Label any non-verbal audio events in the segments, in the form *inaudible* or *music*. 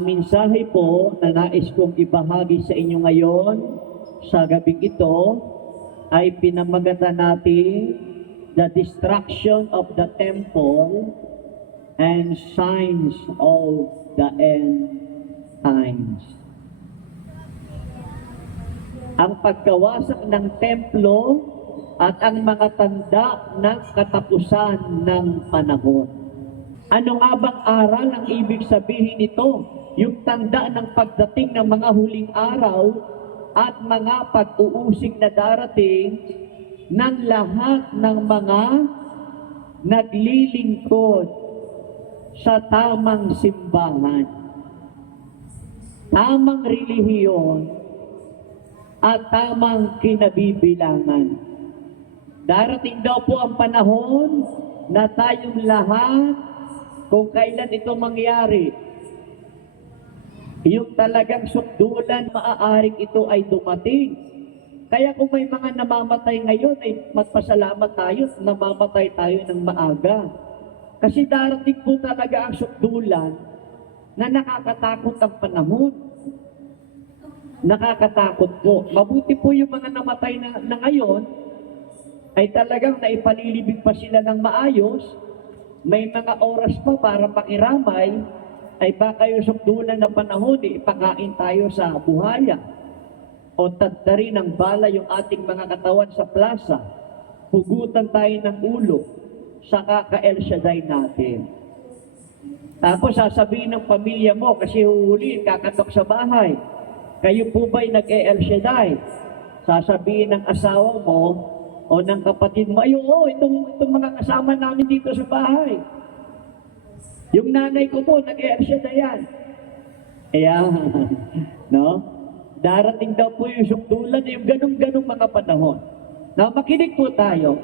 mensahe po na nais kong ibahagi sa inyo ngayon sa gabing ito ay pinamagatan natin the destruction of the temple and signs of the end times. Ang pagkawasak ng templo at ang mga tanda ng katapusan ng panahon. Ano nga bang aral ang ibig sabihin nito? Yung tanda ng pagdating ng mga huling araw at mga pag-uusig na darating ng lahat ng mga naglilingkod sa tamang simbahan, tamang relihiyon, at tamang kinabibilangan. Darating daw po ang panahon na tayong lahat kung kailan ito mangyari. Yung talagang sukdulan, maaaring ito ay dumating. Kaya kung may mga namamatay ngayon, ay magpasalamat tayo, namamatay tayo ng maaga. Kasi darating po talaga ang sukdulan na nakakatakot ang panahon. Nakakatakot po. Mabuti po yung mga namatay na, na ngayon, ay talagang naipalilibig pa sila ng maayos, may mga oras pa para pakiramay, ay baka yung sukdulan ng panahon, ipakain tayo sa buhaya. O tagtari ng bala yung ating mga katawan sa plaza. Hugutan tayo ng ulo sa kaka-El Shaddai natin. Tapos sasabihin ng pamilya mo, kasi huli, kakatok sa bahay. Kayo po ba'y nag-El Shaddai? Sasabihin ng asawa mo, o ng kapatid mo, ay oo, itong, itong mga kasama namin dito sa bahay. Yung nanay ko po, nag-ersya yan. Kaya, *laughs* no? Darating daw po yung sukdulan, yung ganong-ganong mga panahon. Now, makinig po tayo.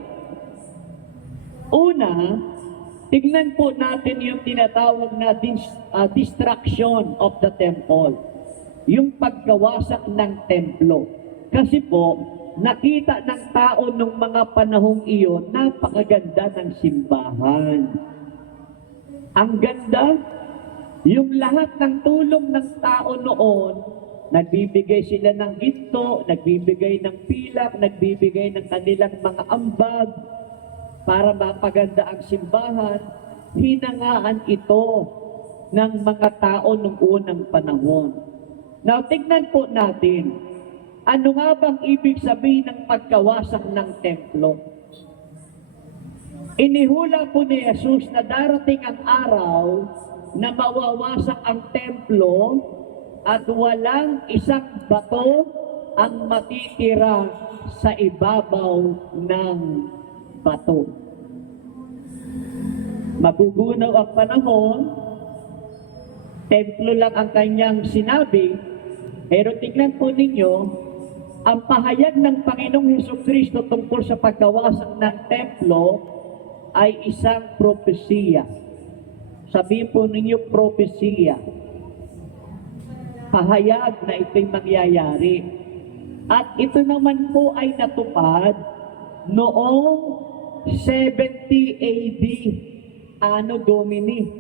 Una, tignan po natin yung tinatawag na dis- ah, destruction of the temple. Yung pagkawasak ng templo. Kasi po, nakita ng tao nung mga panahong iyon, napakaganda ng simbahan. Ang ganda, yung lahat ng tulong ng tao noon, nagbibigay sila ng ginto, nagbibigay ng pilak, nagbibigay ng kanilang mga ambag para mapaganda ang simbahan. Hinangaan ito ng mga tao nung unang panahon. Now, tignan po natin, ano nga bang ibig sabihin ng pagkawasak ng templo? Inihula po ni Jesus na darating ang araw na mawawasak ang templo at walang isang bato ang matitira sa ibabaw ng bato. Magugunaw ang panahon, templo lang ang kanyang sinabi, pero tignan po ninyo, ang pahayag ng Panginoong Heso Kristo tungkol sa pagkawasak ng templo ay isang propesiya. Sabihin po ninyo propesiya. Pahayag na ito'y mangyayari. At ito naman po ay natupad noong 70 AD, Ano Domini.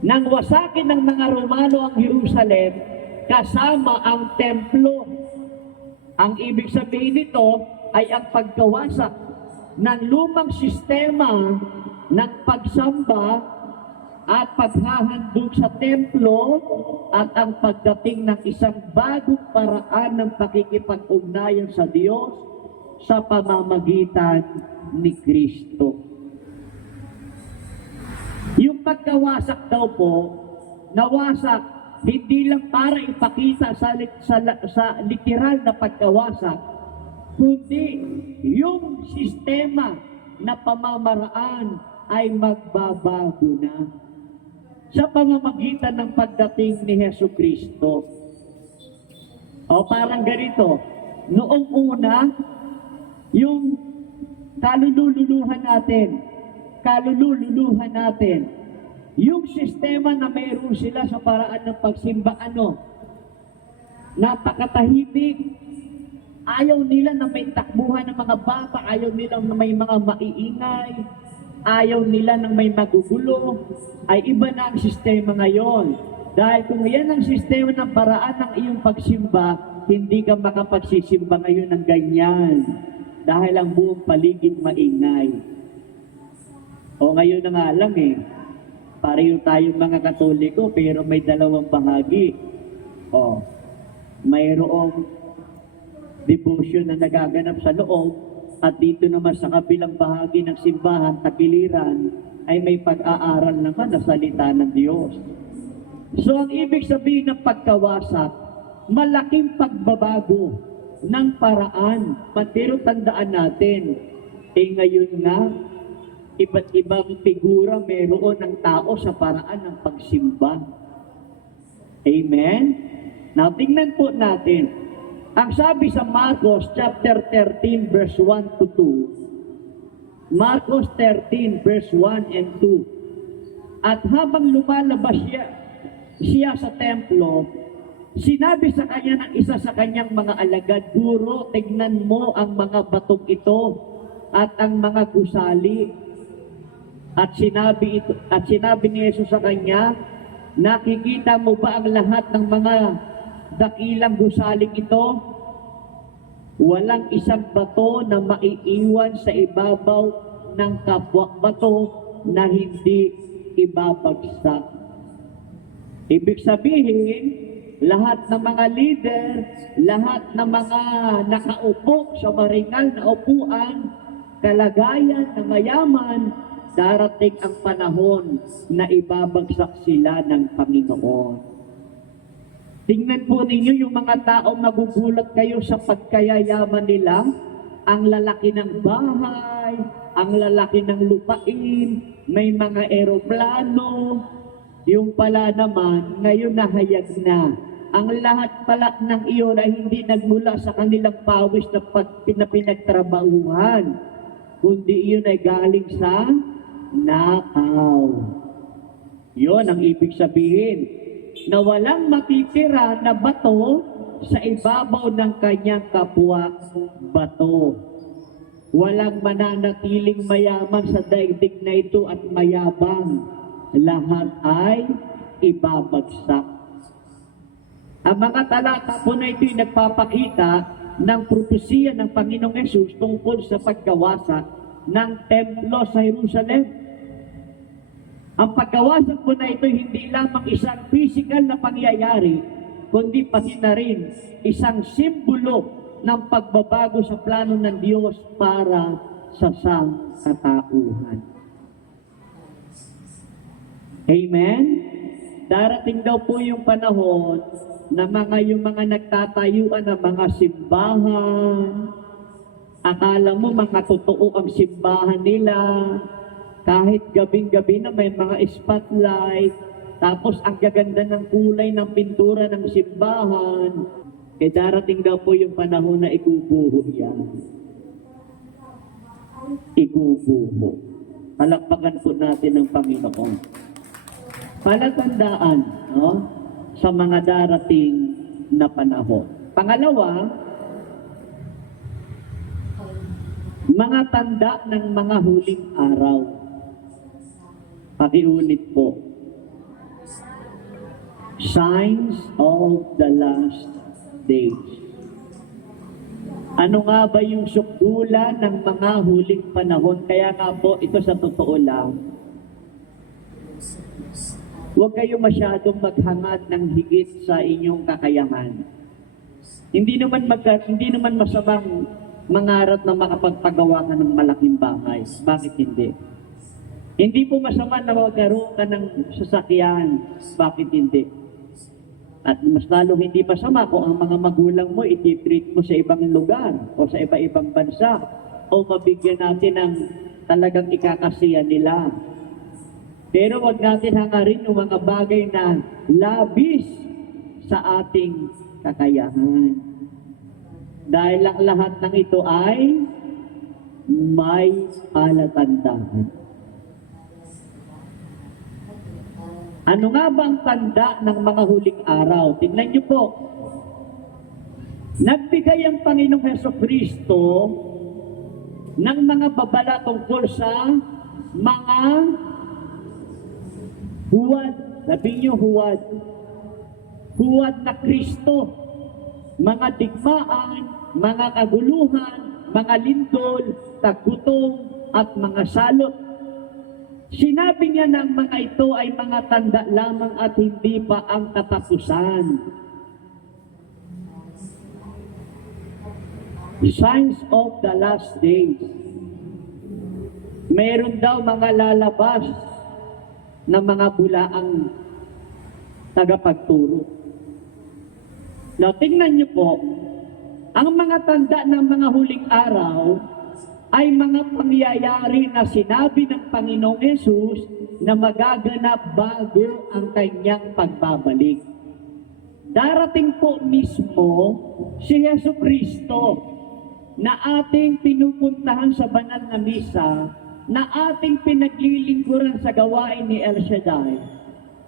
Nang wasakin ng mga Romano ang Jerusalem, kasama ang templo. Ang ibig sabihin nito ay ang pagkawasak ng lumang sistema ng pagsamba at paghahandog sa templo at ang pagdating ng isang bagong paraan ng pakikipag-ugnayan sa Diyos sa pamamagitan ni Kristo. Yung pagkawasak daw po, nawasak hindi lang para ipakita sa, sa, sa literal na pagkawasak, kundi yung sistema na pamamaraan ay magbabago na sa pamamagitan ng pagdating ni Heso Kristo. O parang ganito, noong una, yung kalululuhan natin, kalululuhan natin, yung sistema na mayroon sila sa paraan ng pagsimba, ano, napakatahimik, ayaw nila na may takbuhan ng mga bata, ayaw nila na may mga maiingay, ayaw nila na may magugulo, ay iba na ang sistema ngayon. Dahil kung yan ang sistema ng paraan ng iyong pagsimba, hindi ka makapagsisimba ngayon ng ganyan. Dahil ang buong paligid maingay. O ngayon na nga lang eh, pareho tayong mga katoliko pero may dalawang bahagi. O, mayroong devotion na nagaganap sa loob at dito naman sa kabilang bahagi ng simbahan, takiliran, ay may pag-aaral naman na salita ng Diyos. So ang ibig sabihin ng pagkawasak, malaking pagbabago ng paraan. Pero tandaan natin, eh ngayon nga, iba't ibang figura meron ng tao sa paraan ng pagsimba. Amen? Now, tingnan po natin. Ang sabi sa Marcos chapter 13 verse 1 to 2, Marcos 13 verse 1 and 2, At habang lumalabas siya, siya sa templo, sinabi sa kanya ng isa sa kanyang mga alagad, Guro, tignan mo ang mga batong ito at ang mga gusali. At sinabi ito, at sinabi ni Jesus sa kanya, nakikita mo ba ang lahat ng mga dakilang gusaling ito? Walang isang bato na maiiwan sa ibabaw ng kapwa bato na hindi ibabagsak. Ibig sabihin, lahat ng mga leader, lahat ng mga nakaupo sa maringal na upuan, kalagayan na mayaman, darating ang panahon na ibabagsak sila ng Panginoon. Tingnan po ninyo yung mga taong magugulat kayo sa pagkayayaman nila, ang lalaki ng bahay, ang lalaki ng lupain, may mga eroplano, yung pala naman, ngayon nahayag na. Ang lahat pala ng iyon ay hindi nagmula sa kanilang pawis na pag pinapinagtrabahuhan, kundi iyon ay galing sa nakaw. Yun ang ibig sabihin na walang matitira na bato sa ibabaw ng kanyang kapwa bato. Walang mananatiling mayaman sa daigdig na ito at mayabang. Lahat ay ibabagsak. Ang mga talata po na ito'y nagpapakita ng propesiya ng Panginoong Yesus tungkol sa pagkawasak ng templo sa Jerusalem. Ang pagkawasak po na ito hindi lamang isang physical na pangyayari, kundi pati na rin isang simbolo ng pagbabago sa plano ng Diyos para sa sangkatauhan. Amen? Darating daw po yung panahon na mga yung mga nagtatayuan ng mga simbahan, akala mo mga totoo ang simbahan nila, kahit gabing-gabi na may mga spotlight, tapos ang gaganda ng kulay ng pintura ng simbahan, eh darating daw po yung panahon na iguguho yan. Iguguho. Palakpakan po natin ng Panginoon. Palatandaan, no? Sa mga darating na panahon. Pangalawa, mga tanda ng mga huling araw. Pakiulit po. Signs of the last days. Ano nga ba yung sukdulan ng mga huling panahon? Kaya nga po, ito sa totoo lang, huwag kayo masyadong maghangad ng higit sa inyong kakayahan. Hindi naman magka, hindi naman masamang mangarap na makapagpagawa ka ng malaking bahay. Bakit hindi? Hindi po masama na magkaroon ka ng sasakyan. Bakit hindi? At mas lalo hindi masama kung ang mga magulang mo ititreat mo sa ibang lugar o sa iba-ibang bansa o mabigyan natin ng talagang ikakasiya nila. Pero wag natin hangarin yung mga bagay na labis sa ating kakayahan. Dahil ang lahat ng ito ay may palatandaan. Ano nga ba ang tanda ng mga huling araw? Tingnan niyo po. Nagbigay ang Panginoong Heso Kristo ng mga babala tungkol sa mga huwad. Sabi niyo huwad. huwad na Kristo, mga digmaan, mga kaguluhan, mga lindol, tagutom, at mga salot. Sinabi niya ng mga ito ay mga tanda lamang at hindi pa ang katapusan. Signs of the last days. Meron daw mga lalabas na mga bulaang tagapagturo. Now, tingnan niyo po, ang mga tanda ng mga huling araw ay mga pangyayari na sinabi ng Panginoong Yesus na magaganap bago ang kanyang pagbabalik. Darating po mismo si Yesu Kristo na ating pinupuntahan sa banal na misa, na ating pinaglilingkuran sa gawain ni El Shaddai,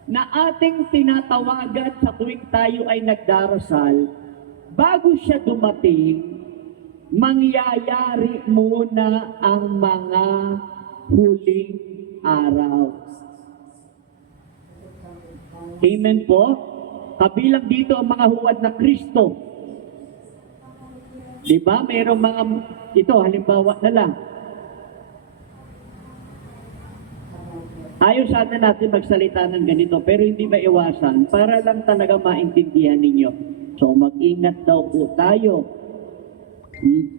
na ating tinatawagan sa tuwing tayo ay nagdarasal, bago siya dumating, mangyayari muna ang mga huling araw. Amen po. Kabilang dito ang mga huwad na Kristo. Di ba? Mayroong mga, ito halimbawa na lang. Ayaw sana natin magsalita ng ganito, pero hindi maiwasan para lang talaga maintindihan ninyo. So mag-ingat daw po tayo.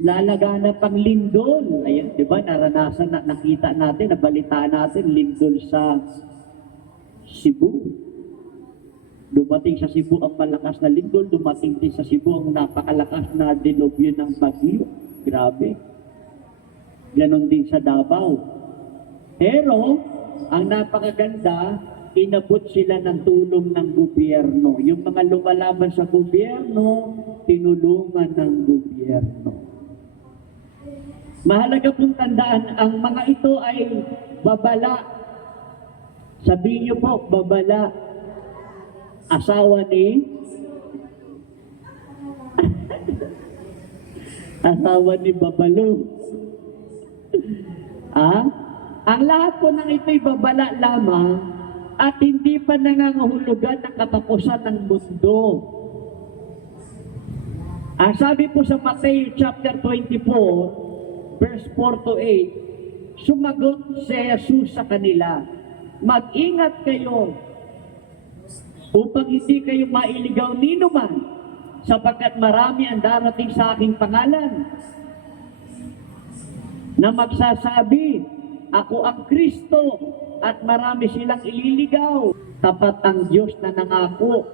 Lalagana pang lindol. Ayan, di ba? Naranasan na nakita natin, nabalitaan natin lindol sa Cebu. Dumating sa Cebu ang malakas na lindol, dumating din sa Cebu ang napakalakas na dilubyo ng bagyo. Grabe. Ganon din sa Davao. Pero, ang napakaganda, inabot sila ng tulong ng gobyerno. Yung mga lumalaban sa gobyerno, tinulungan ng gobyerno. Mahalaga pong tandaan, ang mga ito ay babala. Sabihin niyo po, babala. Asawa ni *laughs* asawa ni Babalo. ah? Ang lahat po ng ito'y babala lamang at hindi pa nangangahulugan ng katapusan ng mundo. Ang sabi po sa Matthew chapter 24, verse 4 to 8, sumagot si Jesus sa kanila, Mag-ingat kayo upang hindi kayo mailigaw nino man sapagkat marami ang darating sa aking pangalan na magsasabi, ako ang Kristo at marami silang ililigaw. Tapat ang Diyos na nangako.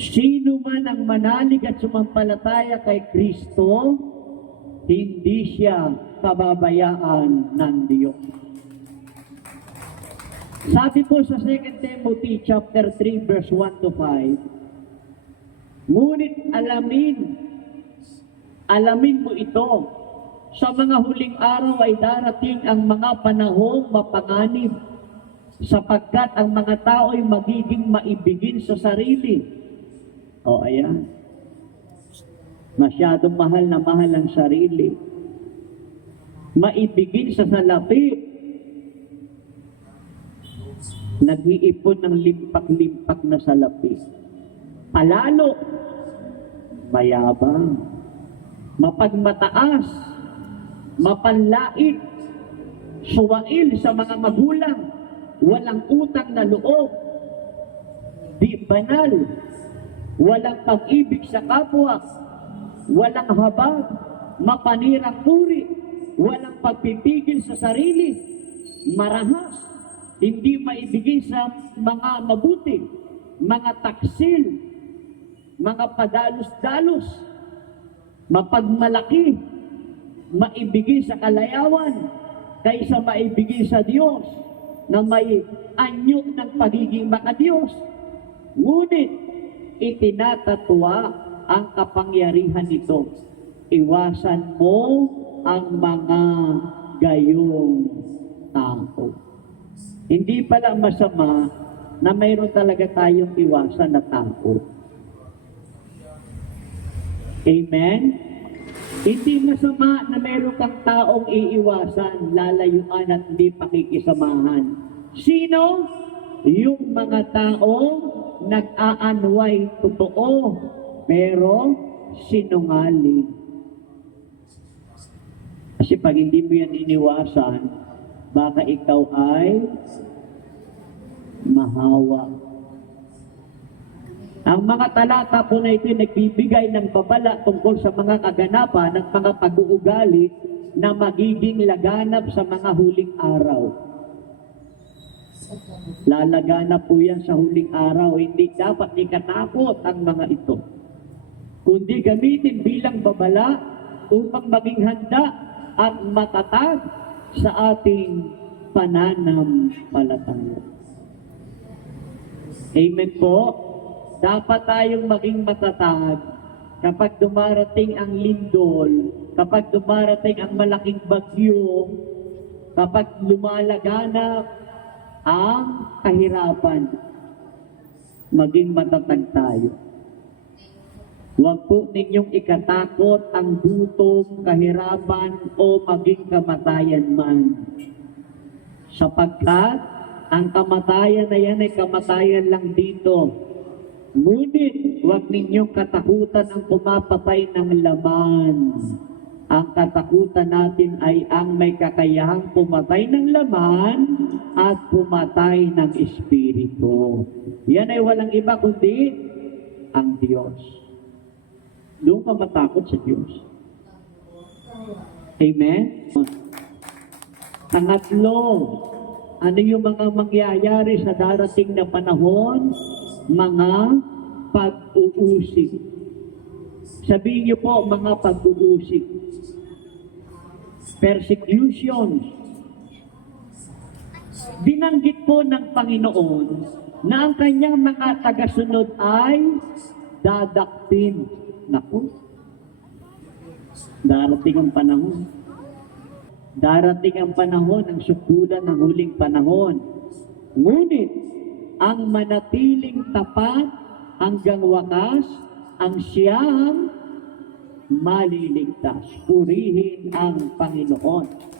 Sino man ang manalig at sumampalataya kay Kristo, hindi siya pababayaan ng Diyos. Sabi po sa 2 Timothy chapter 3 verse 1 to 5, Ngunit alamin, alamin mo ito, sa mga huling araw ay darating ang mga panahong mapanganib, sapagkat ang mga tao ay magiging maibigin sa sarili. O ayan, masyadong mahal na mahal ang sarili. Maibigin sa salapi, nag-iipon ng limpak-limpak na salapi. Palalo, mayabang, mapagmataas, mapanlait, suwail sa mga magulang, walang utang na loob, di banal, walang pag-ibig sa kapwa, walang habag, mapanirang puri, walang pagpipigil sa sarili, marahas, hindi maibigay sa mga mabuti, mga taksil, mga padalos-dalos, mapagmalaki, maibigay sa kalayawan, kaysa maibigay sa Diyos na may anyo ng pagiging makadiyos. Ngunit, itinatatwa ang kapangyarihan nito. Iwasan mo ang mga gayong tao. Hindi pala masama na mayroon talaga tayong iwasan na tao. Amen? Hindi masama na mayroon kang taong iiwasan, lalayuan at hindi pakikisamahan. Sino? Yung mga taong nag-aanway totoo, pero sinungaling. Kasi pag hindi mo yan iniwasan, baka ikaw ay mahawa. Ang mga talata po na ito ay nagbibigay ng babala tungkol sa mga kaganapan at mga pag-uugali na magiging laganap sa mga huling araw. Lalaganap po yan sa huling araw. Hindi dapat ikatakot ang mga ito. Kundi gamitin bilang babala upang maging handa at matatag sa ating pananampalataya. Amen po. Dapat tayong maging matatag kapag dumarating ang lindol, kapag dumarating ang malaking bagyo, kapag lumalaganap ang kahirapan, maging matatag tayo. Huwag po ninyong ikatakot ang gutom, kahirapan o maging kamatayan man. Sapagkat ang kamatayan na yan ay kamatayan lang dito. Ngunit huwag ninyong katakutan ang pumapatay ng laman. Ang katakutan natin ay ang may kakayahang pumatay ng laman at pumatay ng espiritu. Yan ay walang iba kundi ang Diyos. Doon ka matakot sa Diyos. Amen? Pangatlo, ano yung mga mangyayari sa darating na panahon? Mga pag-uusig. Sabihin niyo po, mga pag-uusig. Persecutions. Binanggit po ng Panginoon na ang kanyang mga tagasunod ay dadakpin. Naku, darating ang panahon. Darating ang panahon, ang sukulan ng huling panahon. Ngunit, ang manatiling tapat hanggang wakas, ang siyang maliligtas. Purihin ang Panginoon.